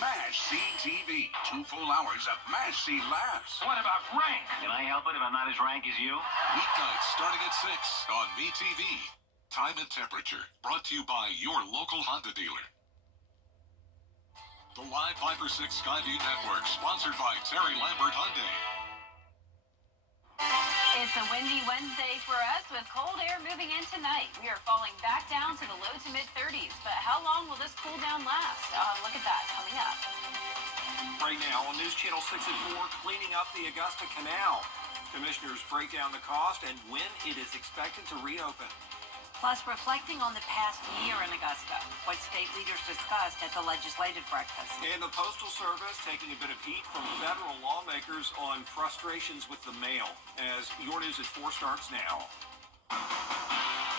MASH CTV. 2 full hours of MASH C laughs. What about rank? Can I help it if I'm not as rank as you? Weeknights starting at 6 on MeTV. Time and temperature brought to you by your local Honda dealer. The live 5 or 6 Skyview Network, sponsored by Terry Lambert Hyundai. It's a windy Wednesday for us with cold air moving in tonight. We are falling back down to the low to mid 30s, but how long will this cool down last? Look at that coming up. Right now on News Channel 6 at 4, cleaning up the Augusta Canal. Commissioners break down the cost and when it is expected to reopen. Plus, reflecting on the past year in Augusta, what state leaders discussed at the legislative breakfast. And the Postal Service taking a bit of heat from federal lawmakers on frustrations with the mail. As Your News at 4 starts now.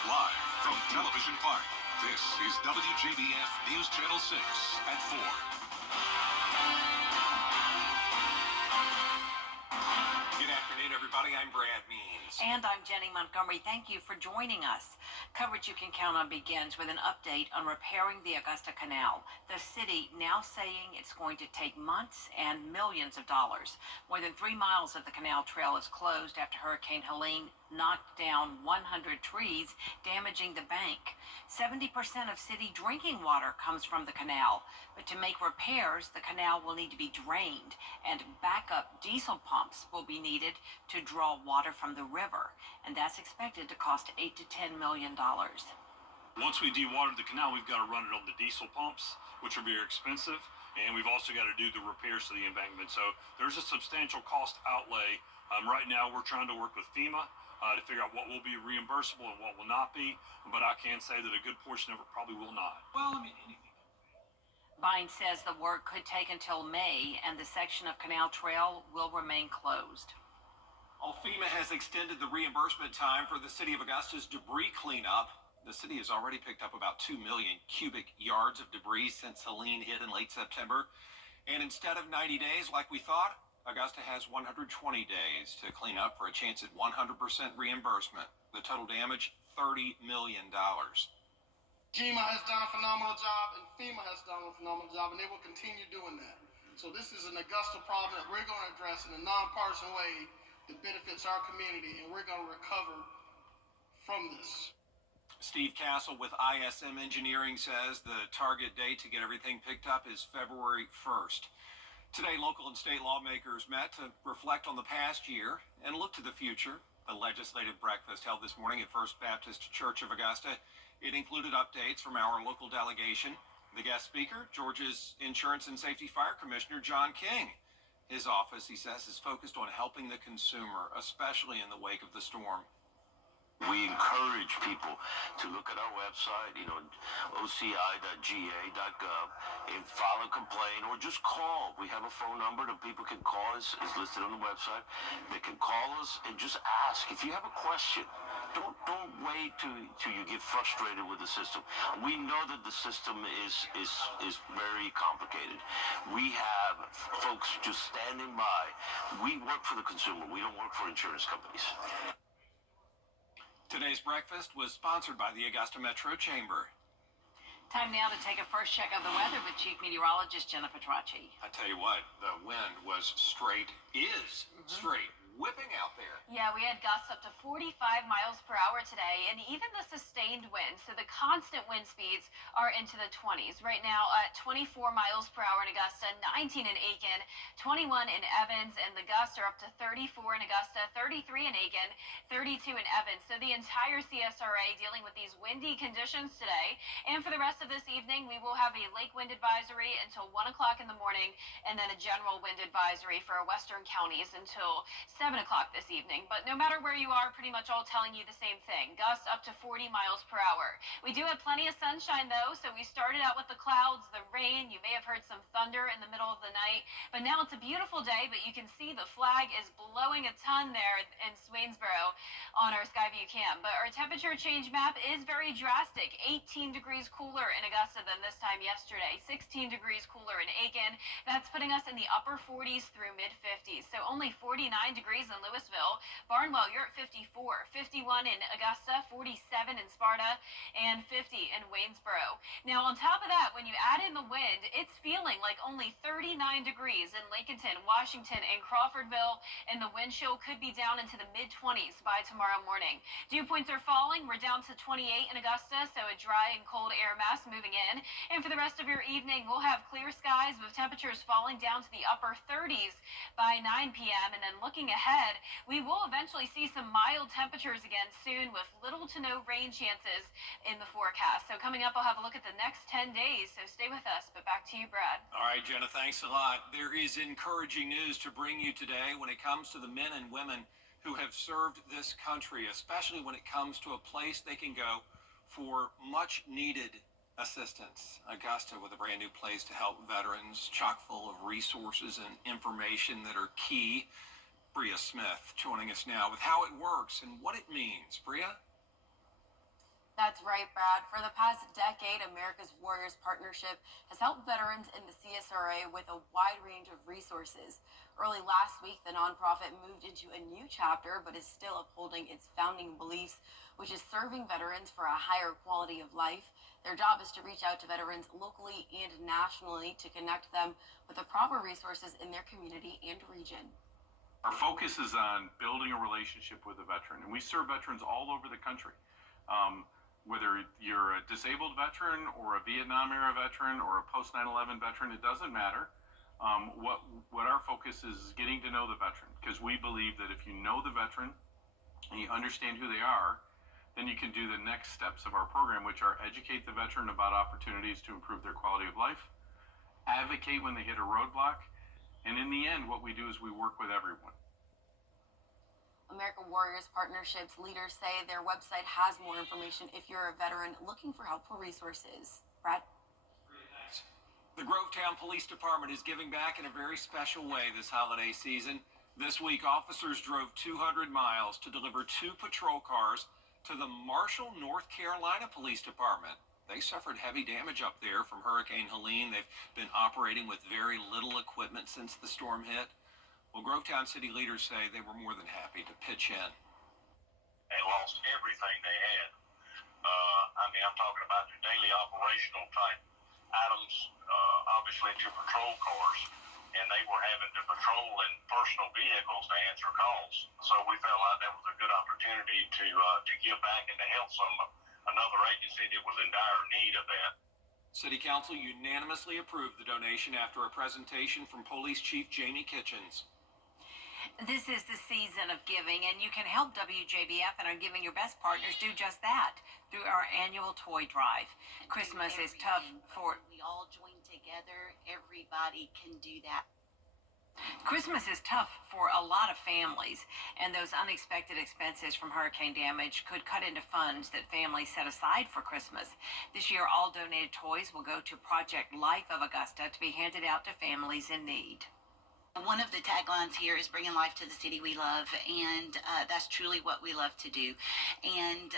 Live from Television Park, this is WŊBF News Channel 6 at 4. Good afternoon, everybody. I'm Brad Means. And I'm Jenny Montgomery. Thank you for joining us. Coverage you can count on begins with an update on repairing the Augusta Canal. The city now saying it's going to take months and millions of dollars. More than 3 miles of the canal trail is closed after Hurricane Helene knocked down 100 trees, damaging the bank. 70% of city drinking water comes from the canal, but to make repairs, the canal will need to be drained, and backup diesel pumps will be needed to draw water from the river, and that's expected to cost $8 to $10 million. Once we dewater the canal, we've got to run it on the diesel pumps, which are very expensive, and we've also got to do the repairs to the embankment. So there's a substantial cost outlay. Right now, we're trying to work with FEMA to figure out what will be reimbursable and what will not be, but I can say that a good portion of it probably will not. Well, I mean, anything. Vine says the work could take until May, and the section of canal trail will remain closed. Well, FEMA has extended the reimbursement time for the city of Augusta's debris cleanup. The city has already picked up about 2 million cubic yards of debris since Helene hit in late September. And instead of 90 days like we thought, Augusta has 120 days to clean up for a chance at 100% reimbursement. The total damage, $30 million. GEMA has done a phenomenal job, and FEMA has done a phenomenal job, and they will continue doing that. So this is an Augusta problem that we're going to address in a nonpartisan way that benefits our community, and we're going to recover from this. Steve Castle with ISM Engineering says the target date to get everything picked up is February 1st. Today, local and state lawmakers met to reflect on the past year and look to the future. A legislative breakfast held this morning at First Baptist Church of Augusta. It included updates from our local delegation. The guest speaker, Georgia's Insurance and Safety Fire Commissioner John King. His office, he says, is focused on helping the consumer, especially in the wake of the storm. We encourage people to look at our website, oci.ga.gov, and file a complaint or just call. We have a phone number that people can call us. It's listed on the website. They can call us and just ask. If you have a question, don't wait till you get frustrated with the system. We know that the system is very complicated. We have folks just standing by. We work for the consumer. We don't work for insurance companies. Today's breakfast was sponsored by the Augusta Metro Chamber. Time now to take a first check of the weather with Chief Meteorologist Jenna Petracci. I tell you what, the wind was straight, straight, whipping out there. Yeah, we had gusts up to 45 miles per hour today, and even the sustained wind, so the constant wind speeds are into the 20s. Right now, 24 miles per hour in Augusta, 19 in Aiken, 21 in Evans, and the gusts are up to 34 in Augusta, 33 in Aiken, 32 in Evans. So the entire CSRA dealing with these windy conditions today. And for the rest of this evening, we will have a lake wind advisory until 1 o'clock in the morning, and then a general wind advisory for our western counties until 7 o'clock this evening. But no matter where you are, pretty much all telling you the same thing. Gusts up to 40 miles per hour. We do have plenty of sunshine, though, so we started out with the clouds, the rain. You may have heard some thunder in the middle of the night, but now it's a beautiful day, but you can see the flag is blowing a ton there in Swainsboro on our Skyview cam. But our temperature change map is very drastic. 18 degrees cooler in Augusta than this time yesterday. 16 degrees cooler in Aiken. That's putting us in the upper 40s through mid 50s. So only 49 degrees degrees in Louisville. Barnwell, you're at 54. 51 in Augusta, 47 in Sparta, and 50 in Waynesboro. Now, on top of that, when you add in the wind, it's feeling like only 39 degrees in Lincolnton, Washington, and Crawfordville, and the wind chill could be down into the mid-20s by tomorrow morning. Dew points are falling. We're down to 28 in Augusta, so a dry and cold air mass moving in. And for the rest of your evening, we'll have clear skies with temperatures falling down to the upper 30s by 9 p.m. And then looking ahead, we will eventually see some mild temperatures again soon with little to no rain chances in the forecast. So coming up, I'll have a look at the next 10 days, so stay with us. But back to you, Brad. All right, Jenna, thanks a lot. There is encouraging news to bring you today when it comes to the men and women who have served this country, especially when it comes to a place they can go for much needed assistance. Augusta with a brand new place to help veterans, chock full of resources and information that are key. Bria Smith joining us now with how it works and what it means. Bria? That's right, Brad. For the past decade, America's Warriors Partnership has helped veterans in the CSRA with a wide range of resources. Early last week, the nonprofit moved into a new chapter, but is still upholding its founding beliefs, which is serving veterans for a higher quality of life. Their job is to reach out to veterans locally and nationally to connect them with the proper resources in their community and region. Our focus is on building a relationship with a veteran, and we serve veterans all over the country. Whether you're a disabled veteran or a Vietnam-era veteran or a post-9/11 veteran, it doesn't matter. What our focus is getting to know the veteran, because we believe that if you know the veteran and you understand who they are, then you can do the next steps of our program, which are educate the veteran about opportunities to improve their quality of life, advocate when they hit a roadblock, and in the end, what we do is we work with everyone. American Warriors Partnerships leaders say their website has more information if you're a veteran looking for helpful resources. Brad? The Grovetown Police Department is giving back in a very special way this holiday season. This week, officers drove 200 miles to deliver 2 patrol cars to the Marshall, North Carolina Police Department. They suffered heavy damage up there from Hurricane Helene. They've been operating with very little equipment since the storm hit. Well, Grovetown city leaders say they were more than happy to pitch in. They lost everything they had. I'm talking about your daily operational type items, obviously your patrol cars, and they were having to patrol in personal vehicles to answer calls. So we felt like that was a good opportunity to give back and to help another agency that was in dire need of that. City Council unanimously approved the donation after a presentation from Police Chief Jamie Kitchens. This is the season of giving, and you can help WЈBF and our Giving Your Best partners do just that through our annual toy drive. Christmas is tough for... We all join together. Everybody can do that. Christmas is tough for a lot of families, and those unexpected expenses from hurricane damage could cut into funds that families set aside for Christmas. This year, all donated toys will go to Project Life of Augusta to be handed out to families in need. One of the taglines here is bringing life to the city we love, and that's truly what we love to do. And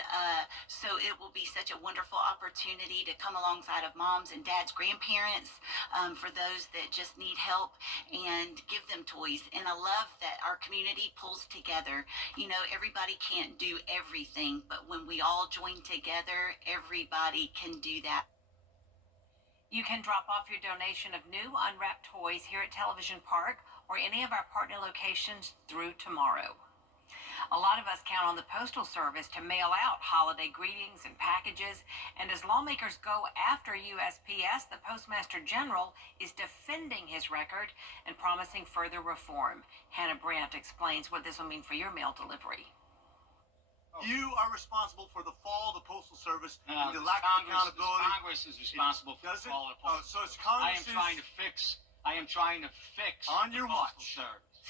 so it will be such a wonderful opportunity to come alongside of moms and dads, grandparents, for those that just need help, and give them toys. And I love that our community pulls together. You know, everybody can't do everything, but when we all join together, everybody can do that. You can drop off your donation of new unwrapped toys here at Television Park or any of our partner locations through tomorrow. A lot of us count on the Postal Service to mail out holiday greetings and packages, and as lawmakers go after USPS, the Postmaster General is defending his record and promising further reform. Hannah Brandt explains what this will mean for your mail delivery. You are responsible for the fall of the Postal Service and the lack of accountability. Congress is responsible for the fall of the Postal Service. So it's Congress. I am trying to fix on your watch.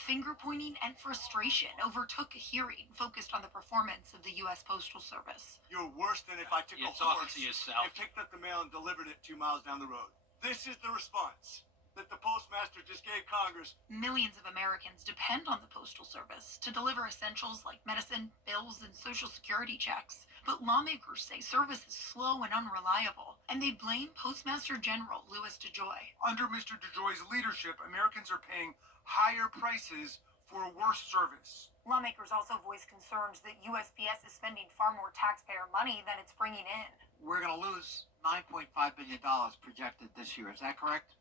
Finger pointing and frustration overtook a hearing focused on the performance of the U.S. Postal Service. You're worse than if I took a horse and picked up the mail and delivered it 2 miles down the road. This is the response that the postmaster just gave Congress. Millions of Americans depend on the Postal Service to deliver essentials like medicine, bills, and Social Security checks. But lawmakers say service is slow and unreliable, and they blame Postmaster General Louis DeJoy. Under Mr. DeJoy's leadership, Americans are paying higher prices for a worse service. Lawmakers also voiced concerns that USPS is spending far more taxpayer money than it's bringing in. We're going to lose $9.5 billion projected this year. Is that correct?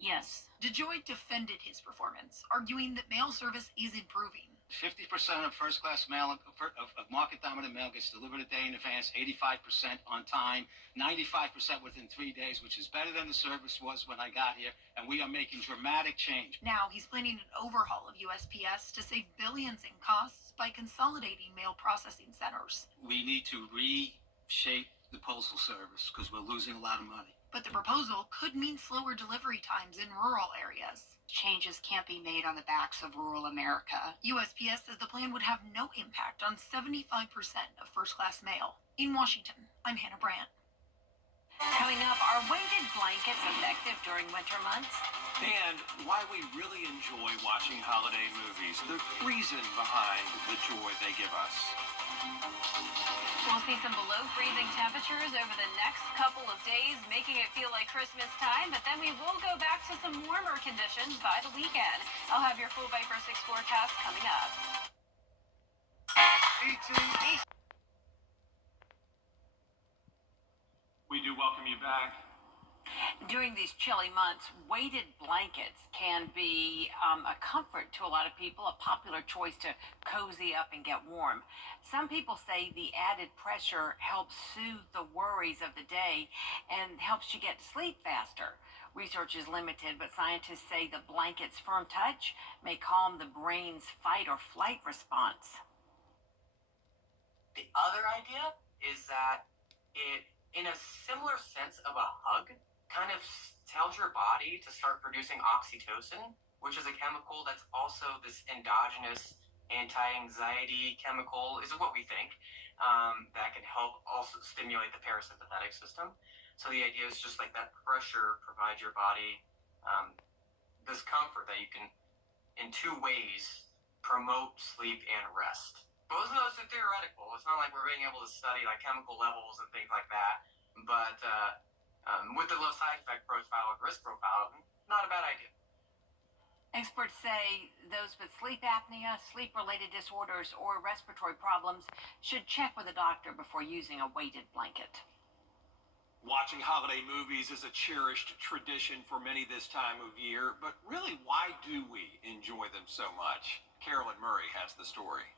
Yes. DeJoy defended his performance, arguing that mail service is improving. 50% of first-class mail, of market-dominant mail gets delivered a day in advance, 85% on time, 95% within 3 days, which is better than the service was when I got here, and we are making dramatic change. Now he's planning an overhaul of USPS to save billions in costs by consolidating mail processing centers. We need to reshape the postal service because we're losing a lot of money. But the proposal could mean slower delivery times in rural areas. Changes can't be made on the backs of rural America. USPS says the plan would have no impact on 75% of first-class mail. In Washington, I'm Hannah Brandt. Coming up, are weighted blankets effective during winter months? And why we really enjoy watching holiday movies, the reason behind the joy they give us. We'll see some below freezing temperatures over the next couple of days, making it feel like Christmas time, but then we will go back to some warmer conditions by the weekend. I'll have your full Viper 6 forecast coming up. We do welcome you back. During these chilly months, weighted blankets can be a comfort to a lot of people, a popular choice to cozy up and get warm. Some people say the added pressure helps soothe the worries of the day and helps you get to sleep faster. Research is limited, but scientists say the blanket's firm touch may calm the brain's fight or flight response. The other idea is that it, in a similar sense of a hug, kind of tells your body to start producing oxytocin, which is a chemical that's also this endogenous anti-anxiety chemical, is what we think, that can help also stimulate the parasympathetic system. So the idea is just like that pressure provides your body this comfort that you can, in two ways, promote sleep and rest. Both of those are theoretical. It's not like we're being able to study like chemical levels and things like that, but with the low side effect profile and risk profile, not a bad idea. Experts say those with sleep apnea, sleep-related disorders, or respiratory problems should check with a doctor before using a weighted blanket. Watching holiday movies is a cherished tradition for many this time of year, but really, why do we enjoy them so much? Carolyn Murray has the story.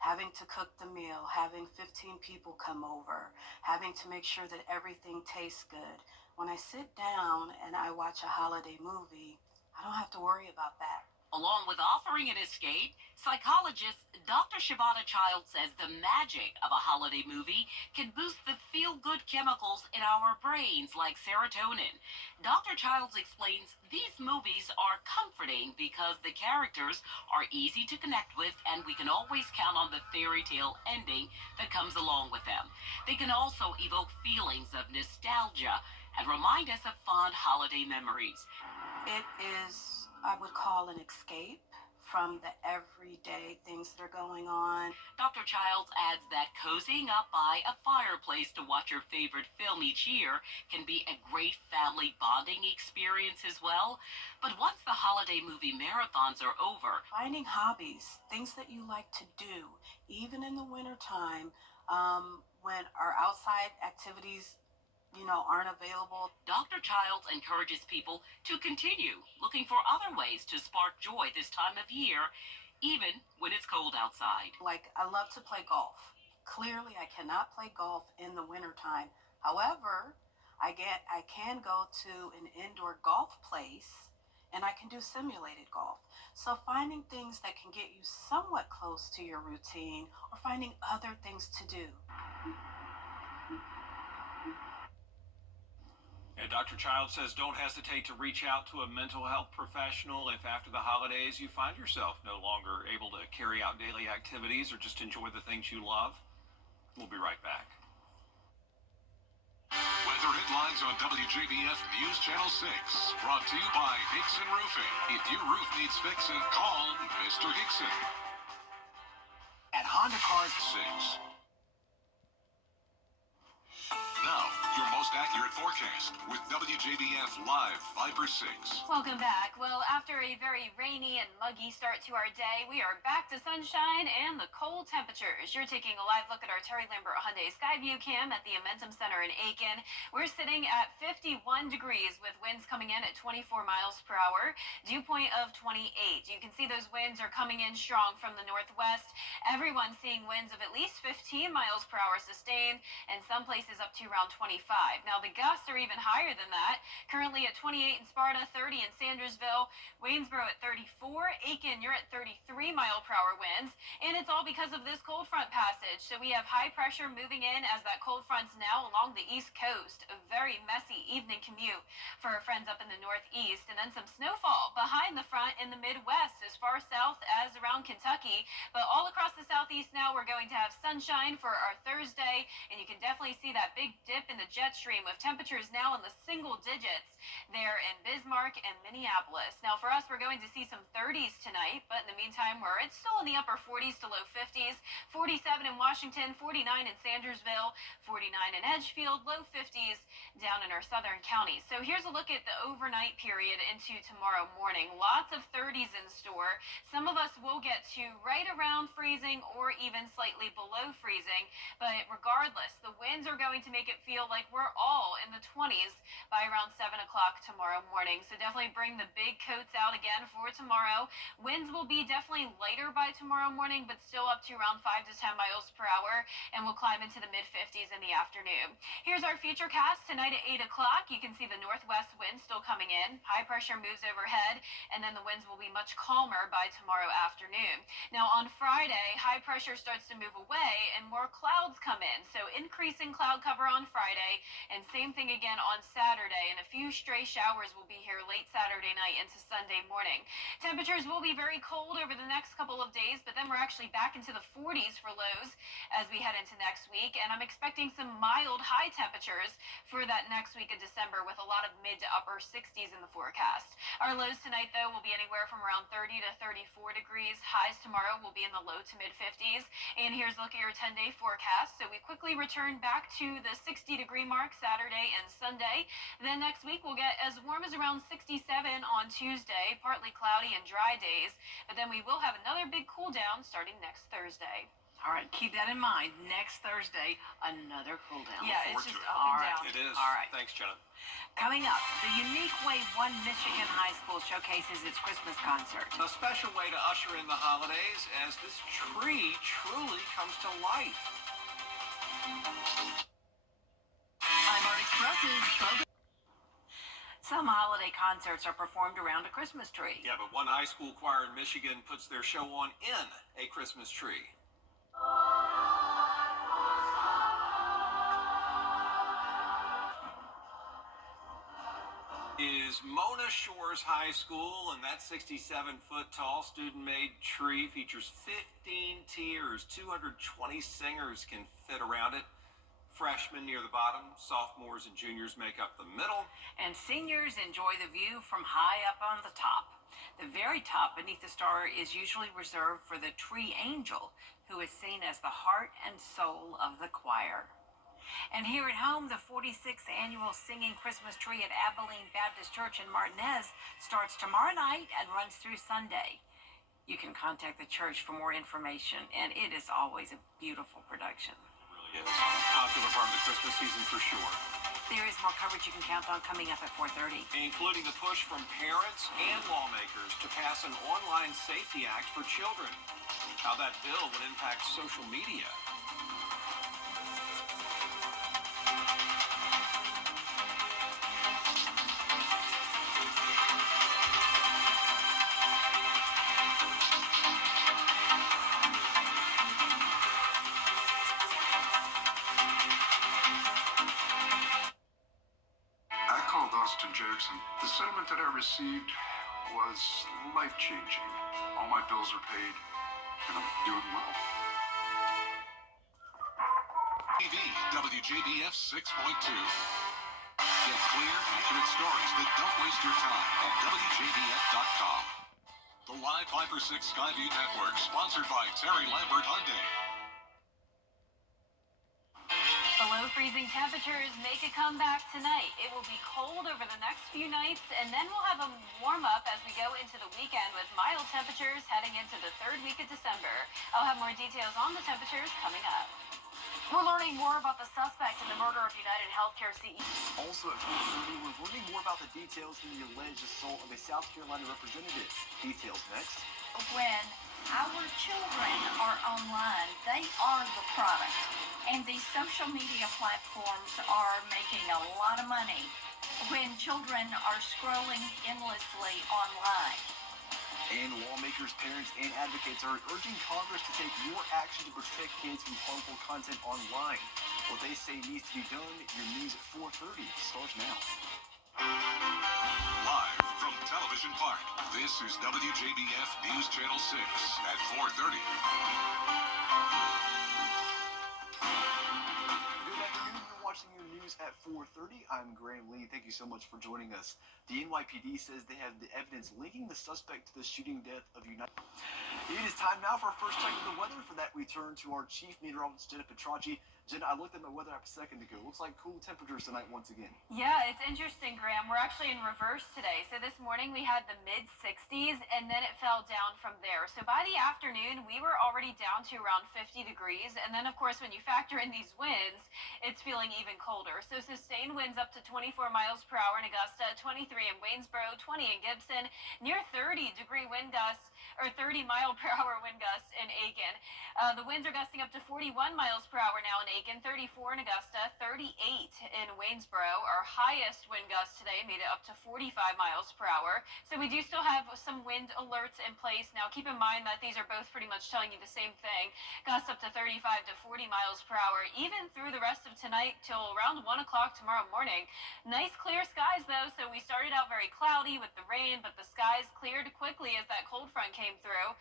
Having to cook the meal, having 15 people come over, having to make sure that everything tastes good. When I sit down and I watch a holiday movie, I don't have to worry about that. Along with offering an escape, psychologist Dr. Shivana Child says the magic of a holiday movie can boost the feel-good chemicals in our brains like serotonin. Dr. Childs explains these movies are comforting because the characters are easy to connect with and we can always count on the fairy tale ending that comes along with them. They can also evoke feelings of nostalgia and remind us of fond holiday memories. It is, I would call, an escape from the everyday things that are going on. Dr. Childs adds that cozying up by a fireplace to watch your favorite film each year can be a great family bonding experience as well. But once the holiday movie marathons are over, finding hobbies, things that you like to do, even in the wintertime, when our outside activities aren't available. Dr. Childs encourages people to continue looking for other ways to spark joy this time of year, even when it's cold outside. Like, I love to play golf. Clearly, I cannot play golf in the wintertime. However, I can go to an indoor golf place and I can do simulated golf. So finding things that can get you somewhat close to your routine or finding other things to do. And Dr. Child says don't hesitate to reach out to a mental health professional if after the holidays you find yourself no longer able to carry out daily activities or just enjoy the things you love. We'll be right back. Weather headlines on W훠BF News Channel 6. Brought to you by Hickson Roofing. If your roof needs fixing, call Mr. Hickson. At Honda Cars 6. Now, your most most accurate forecast with WJBF Live 5/6. Welcome back. Well, after a very rainy and muggy start to our day, we are back to sunshine and the cold temperatures. You're taking a live look at our Terry Lambert Hyundai Skyview cam at the Amentum Center in Aiken. We're sitting at 51 degrees with winds coming in at 24 miles per hour, dew point of 28. You can see those winds are coming in strong from the northwest. Everyone's seeing winds of at least 15 miles per hour sustained, and some places up to around 25. Now, the gusts are even higher than that. Currently at 28 in Sparta, 30 in Sandersville, Waynesboro at 34, Aiken, you're at 33 mile per hour winds, and it's all because of this cold front passage. So we have high pressure moving in as that cold front's now along the east coast. A very messy evening commute for our friends up in the northeast, and then some snowfall behind the front in the Midwest as far south as around Kentucky. But all across the southeast now, we're going to have sunshine for our Thursday, and you can definitely see that big dip in the jet stream with temperatures now in the single digits there in Bismarck and Minneapolis. Now for us, we're going to see some 30s tonight, but in the meantime, it's still in the upper 40s to low 50s. 47 in Washington, 49 in Sandersville, 49 in Edgefield, low 50s down in our southern counties. So here's a look at the overnight period into tomorrow morning. Lots of 30s in store. Some of us will get to right around freezing or even slightly below freezing, but regardless, the winds are going to make it feel like we're all in the 20s by around 7 o'clock tomorrow morning. So definitely bring the big coats out again for tomorrow. Winds will be definitely lighter by tomorrow morning, but still up to around 5 to 10 miles per hour, and we'll climb into the mid-50s in the afternoon. Here's our future cast tonight at 8 o'clock. You can see the northwest wind still coming in. High pressure moves overhead, and then the winds will be much calmer by tomorrow afternoon. Now on Friday, high pressure starts to move away and more clouds come in. So increasing cloud cover on Friday, and same thing again on Saturday, and a few stray showers will be here late Saturday night into Sunday morning. Temperatures will be very cold over the next couple of days, but then we're actually back into the 40s for lows as we head into next week, and I'm expecting some mild high temperatures for that next week of December with a lot of mid to upper 60s in the forecast. Our lows tonight, though, will be anywhere from around 30 to 34 degrees. Highs tomorrow will be in the low to mid 50s. And here's a look at your 10-day forecast. So we quickly return back to the 60-degree mark Saturday and Sunday. Then next week we'll get as warm as around 67 on Tuesday, partly cloudy and dry days. But then we will have another big cool down starting next Thursday. All right, keep that in mind. Next Thursday, another cool down. Yeah, it's just up All and right. down. It is. All right. Thanks, Jenna. Coming up, the unique way one Michigan high school showcases its Christmas concert. A special way to usher in the holidays as this tree truly comes to life. I'm our Express's Bogus. Some holiday concerts are performed around a Christmas tree. Yeah, but one high school choir in Michigan puts their show on in a Christmas tree. Is Mona Shores High School, and that 67-foot tall student-made tree features 15 tiers. 220 singers can fit around it. Freshmen near the bottom, sophomores and juniors make up the middle. And seniors enjoy the view from high up on the top. The very top beneath the star is usually reserved for the tree angel, who is seen as the heart and soul of the choir. And here at home, the 46th annual Singing Christmas Tree at Abilene Baptist Church in Martinez starts tomorrow night and runs through Sunday. You can contact the church for more information, and it is always a beautiful production. It really is. Popular part of the Christmas season for sure. There is more coverage you can count on coming up at 4:30. Including the push from parents and lawmakers to pass an online safety act for children. How that bill would impact social media. Jackson. The settlement that I received was life-changing. All my bills are paid, and I'm doing well. TV, WJBF 6.2. Get clear, accurate stories that don't waste your time at WJBF.com. The Live 5/6 Skyview Network, sponsored by Terry Lambert Hyundai. The Below freezing temperatures make a comeback tonight. It will be cold over the next few nights, and then we'll have a warm up as we go into the weekend with mild temperatures heading into the third week of December. I'll have more details on the temperatures coming up. We're learning more about the suspect in the murder of United Healthcare CEO. Also at 4:30, we're learning more about the details in the alleged assault of a South Carolina representative. Details next. When our children are online, they are the product. And these social media platforms are making a lot of money when children are scrolling endlessly online. And lawmakers, parents, and advocates are urging Congress to take more action to protect kids from harmful content online. What they say needs to be done. Your news at 4:30 starts now. Live from Television Park, this is WJBF News Channel 6 at 4:30. Good afternoon. You're watching your news at 4:30. I'm Graham Lee. Thank you so much for joining us. The NYPD says they have the evidence linking the suspect to the shooting death of United. It is time now for our first check of the weather. For that, we turn to our chief meteorologist, Jenna Petracci. Jenna, I looked at my weather app a second ago. Looks like cool temperatures tonight once again. Yeah, it's interesting, Graham. We're actually in reverse today. So this morning we had the mid-60s, and then it fell down from there. So by the afternoon, we were already down to around 50 degrees. And then, of course, when you factor in these winds, it's feeling even colder. So sustained winds up to 24 miles per hour in Augusta, 23 in Waynesboro, 20 in Gibson, near 30-degree wind gusts, or 30-mile-per-hour wind gusts in Aiken. The winds are gusting up to 41 miles per hour now in Aiken, 34 in Augusta, 38 in Waynesboro. Our highest wind gust today made it up to 45 miles per hour. So we do still have some wind alerts in place. Now keep in mind that these are both pretty much telling you the same thing. Gusts up to 35 to 40 miles per hour, even through the rest of tonight till around 1 o'clock tomorrow morning. Nice clear skies though, so we started out very cloudy with the rain, but the skies cleared quickly as that cold front came through.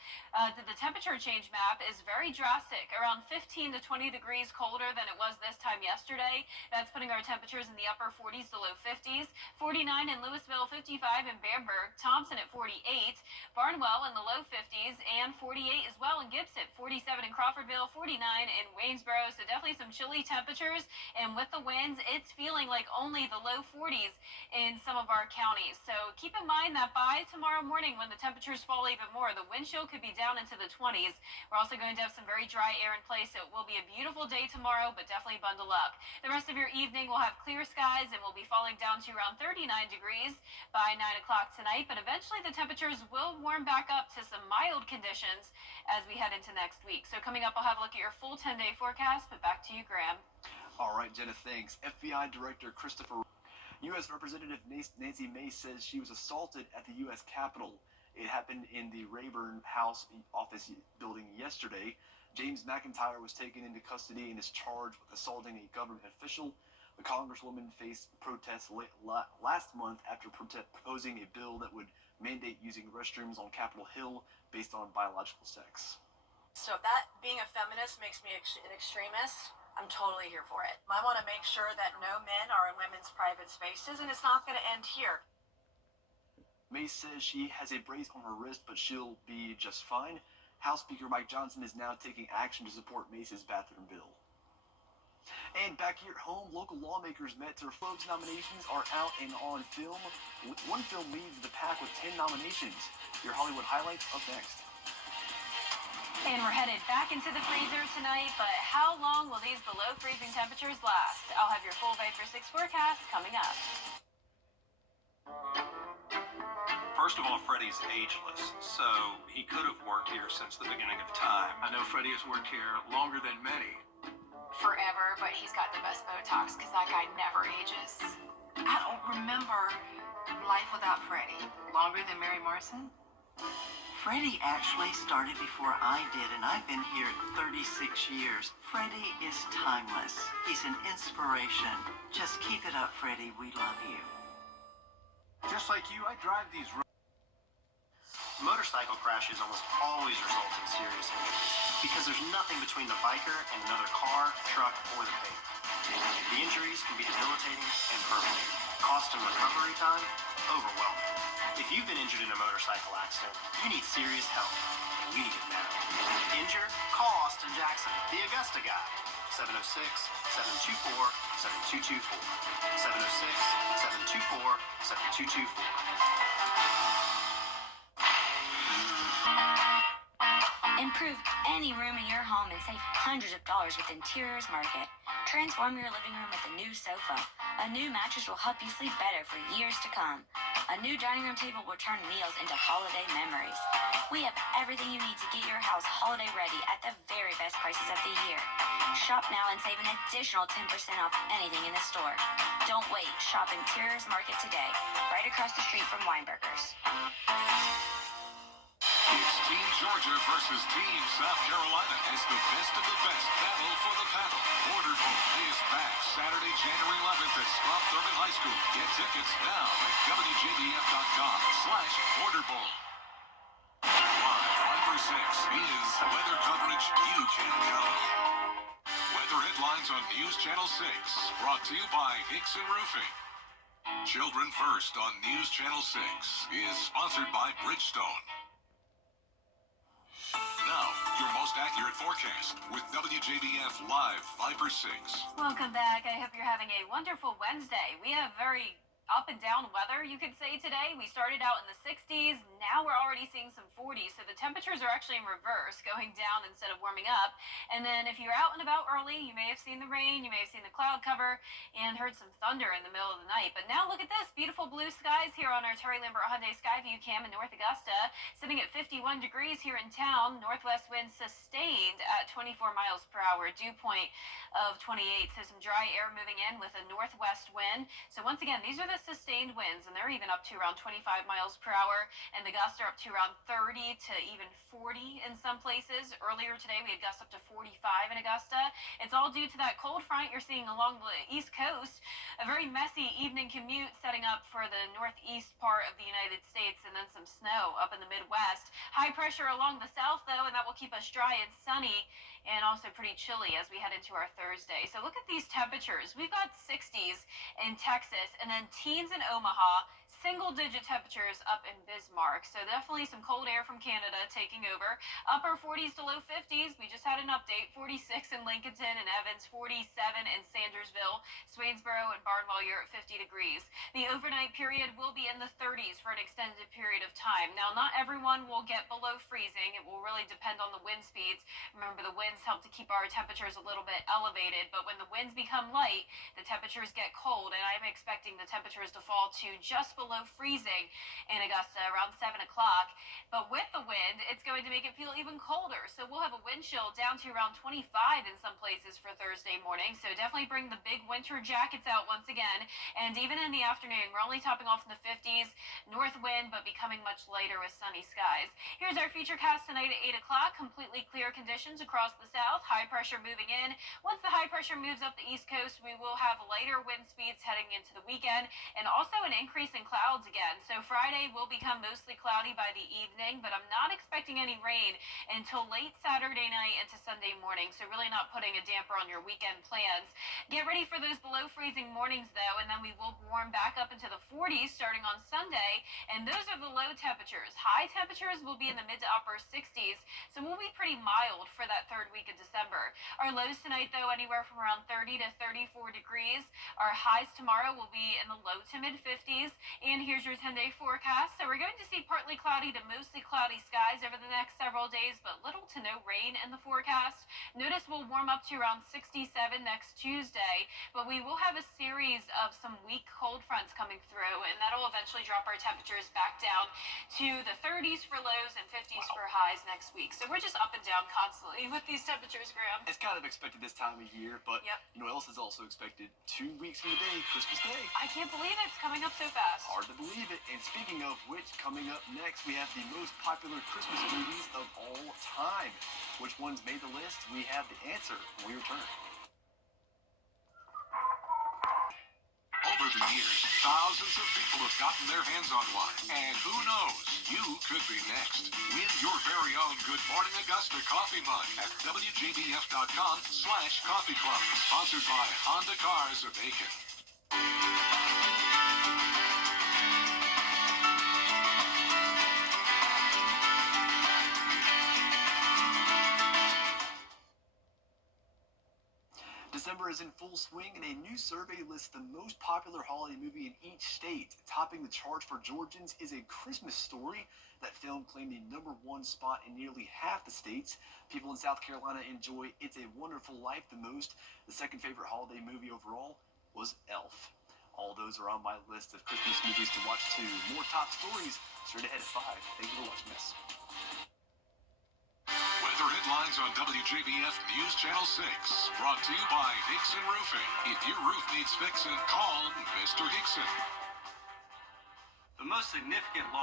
The temperature change map is very drastic, around 15 to 20 degrees colder than it was this time yesterday. That's putting our temperatures in the upper 40s to low 50s. 49 in Louisville, 55 in Bamberg, Thompson at 48, Barnwell in the low 50s, and 48 as well in Gibson, 47 in Crawfordville, 49 in Waynesboro. So definitely some chilly temperatures, and with the winds, it's feeling like only the low 40s in some of our counties. So keep in mind that by tomorrow morning, when the temperatures fall even more, the wind chill could be down into the 20s. We're also going to have some very dry air in place. It will be a beautiful day tomorrow, but definitely bundle up. The rest of your evening will have clear skies and will be falling down to around 39 degrees by 9 o'clock tonight, but eventually the temperatures will warm back up to some mild conditions as we head into next week. So coming up, I'll have a look at your full 10-day forecast, but back to you, Graham. All right, Jenna, thanks. FBI Director Christopher. U.S. Representative Nancy Mace says she was assaulted at the U.S. Capitol. It happened in the Rayburn House office building yesterday. James McIntyre was taken into custody and is charged with assaulting a government official. The Congresswoman faced protests last month after proposing a bill that would mandate using restrooms on Capitol Hill based on biological sex. So if that being a feminist makes me an extremist, I'm totally here for it. I want to make sure that no men are in women's private spaces, and it's not going to end here. Mace says she has a brace on her wrist, but she'll be just fine. House Speaker Mike Johnson is now taking action to support Mace's bathroom bill. And back here at home, local lawmakers met. Their WĽB's nominations are out and on film. One film leads the pack with 10 nominations. Your Hollywood highlights up next. And we're headed back into the freezer tonight, but how long will these below freezing temperatures last? I'll have your full Vapor 6 forecast coming up. First of all, Freddie's ageless, so he could have worked here since the beginning of time. I know Freddie has worked here longer than many. Forever, but he's got the best Botox because that guy never ages. I don't remember life without Freddie. Longer than Mary Morrison? Freddie actually started before I did, and I've been here 36 years. Freddie is timeless. He's an inspiration. Just keep it up, Freddie. We love you. Just like you, I drive these roads. Motorcycle crashes almost always result in serious injuries because there's nothing between the biker and another car, truck, or the pavement. The injuries can be debilitating and permanent. Cost and recovery time, overwhelming. If you've been injured injured in a motorcycle accident, you need serious help, and we need it now. Injured? Call Austin Jackson, the Augusta guy. 706-724-7224. 706-724-7224. Improve any room in your home and save hundreds of dollars with Interiors Market. Transform your living room with a new sofa. A new mattress will help you sleep better for years to come. A new dining room table will turn meals into holiday memories. We have everything you need to get your house holiday ready at the very best prices of the year. Shop now and save an additional 10% off anything in the store. Don't wait. Shop Interiors Market today, right across the street from Weinberger's. It's Team Georgia versus Team South Carolina as the best of the best battle for the paddle. Border Bowl is back Saturday, January 11th at Strom Thurmond High School. Get tickets now at WJBF.com/Border Bowl. Live 5 for 6 is weather coverage you can count on. Weather headlines on News Channel 6, brought to you by Hickson Roofing. Children First on News Channel 6 is sponsored by Bridgestone. Now, your most accurate forecast with WJBF Live 5 for 6. Welcome back. I hope you're having a wonderful Wednesday. We have very up and down weather, you could say, today. We started out in the 60s. Now we're already seeing some 40s. So the temperatures are actually in reverse, going down instead of warming up. And then if you're out and about early, you may have seen the rain, you may have seen the cloud cover, and heard some thunder in the middle of the night. But now look at this. Beautiful blue skies here on our Terry Lambert Hyundai Skyview cam in North Augusta. Sitting at 51 degrees here in town. Northwest winds sustained at 24 miles per hour. Dew point of 28. So some dry air moving in with a northwest wind. So once again, these are the sustained winds, and they're even up to around 25 miles per hour, and the gusts are up to around 30 to even 40 in some places. Earlier today, we had gusts up to 45 in Augusta. It's all due to that cold front you're seeing along the East Coast. A very messy evening commute setting up for the northeast part of the United States, and then some snow up in the Midwest. High pressure along the south, though, and that will keep us dry and sunny, and also pretty chilly as we head into our Thursday. So look at these temperatures. We've got 60s in Texas, and then teens in Omaha, single-digit temperatures up in Bismarck. So definitely some cold air from Canada taking over. Upper 40s to low 50s. We just had an update. 46 in Lincolnton and Evans, 47 in Sandersville, Swainsboro, and Barnwell. You're at 50 degrees. The overnight period will be in the 30s for an extended period of time. Now, not everyone will get below freezing. It will really depend on the wind speeds. Remember, the winds help to keep our temperatures a little bit elevated, but when the winds become light, the temperatures get cold, and I'm expecting the temperatures to fall to just below freezing in Augusta around 7 o'clock. But with the wind, it's going to make it feel even colder. So we'll have a wind chill down to around 25 in some places for Thursday morning. So definitely bring the big winter jackets out once again. And even in the afternoon, we're only topping off in the 50s. North wind, but becoming much lighter with sunny skies. Here's our feature cast tonight at 8 o'clock. Completely clear conditions across the south. High pressure moving in. Once the high pressure moves up the east coast, we will have lighter wind speeds heading into the weekend, and also an increase in clouds again. So Friday will become mostly cloudy by the evening, but I'm not expecting any rain until late Saturday night into Sunday morning. So really not putting a damper on your weekend plans. Get ready for those below freezing mornings though, and then we will warm back up into the 40s starting on Sunday, and those are the low temperatures. High temperatures will be in the mid to upper 60s, so we'll be pretty mild for that third week of December. Our lows tonight though, anywhere from around 30 to 34 degrees. Our highs tomorrow will be in the low to mid 50s. And here's your 10-day forecast. So we're going to see partly cloudy to mostly cloudy skies over the next several days, but little to no rain in the forecast. Notice we'll warm up to around 67 next Tuesday, but we will have a series of some weak cold fronts coming through, and that'll eventually drop our temperatures back down to the 30s for lows and 50s for highs next week. So we're just up and down constantly with these temperatures, Graham. It's kind of expected this time of year, but you know what else is also expected? 2 weeks from the day, Christmas Day. I can't believe it's coming up so fast. Hard to believe it. And speaking of which, coming up next, we have the most popular Christmas movies of all time. Which ones made the list? We have the answer when we return. Over the years, thousands of people have gotten their hands on one. And who knows, you could be next. Win your very own Good Morning Augusta coffee mug at WJBF.com/coffee club. Sponsored by Honda Cars of Aiken. is in full swing, and a new survey lists the most popular holiday movie in each state. Topping the charts for Georgians is A Christmas Story. That film claimed the #1 spot in nearly half the states. People in South Carolina enjoy It's a Wonderful Life the most. The second favorite holiday movie overall was Elf. All those are on my list of Christmas movies to watch too. More top stories straight ahead at 5. Thank you for watching this. Weather headlines on WJBF News Channel 6. Brought to you by Hickson Roofing. If your roof needs fixing, call Mr. Hickson. The most significant law